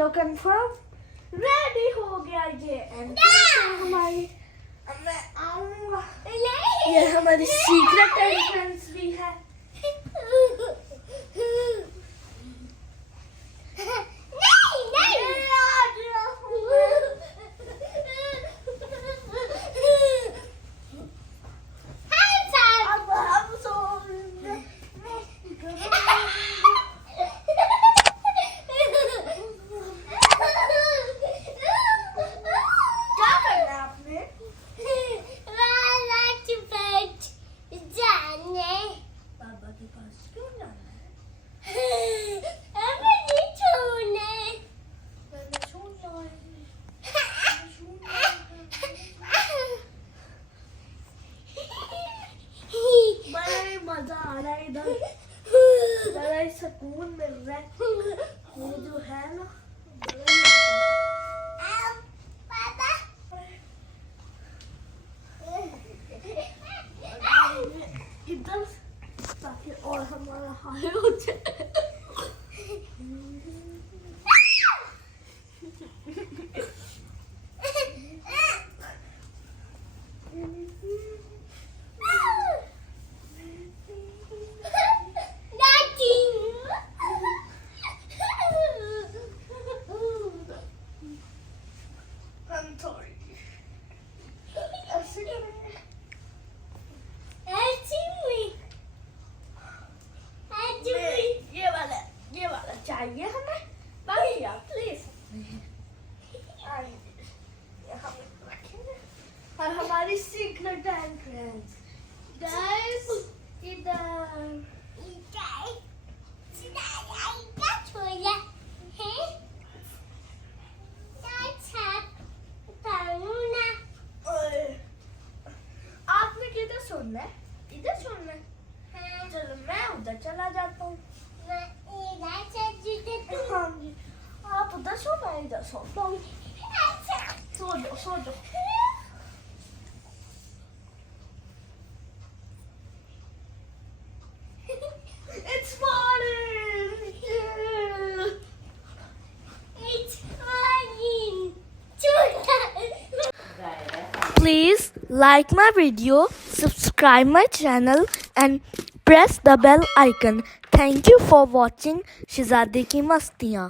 लो confirm, ready हो गया ये हमारी। मैं आऊंगा, ये हमारी सीक्रेट एंट्रेंस भी है। मजा आ रहा है, इधर बड़ा ही सुकून मिल रहा है। ये जो है ना इधर, ताकि और हमारा हाई हो जाए। चाहिए हमें, बाकी आप प्लीज रखेंगे। और हमारी सीक्रेट एंट्रेंस गाइस इधर आपने किधर सुनना है? इधर सुनना है? चलो मैं उधर चला जाता हूँ। हाँ जी, आप उधर सो, मैं इधर सोता हूँ। सो जाओ, सो जाओ। It's morning. It's morning. Please like my video, subscribe my channel and press the bell icon. Thank you for watching शहजादे की मस्तियाँ।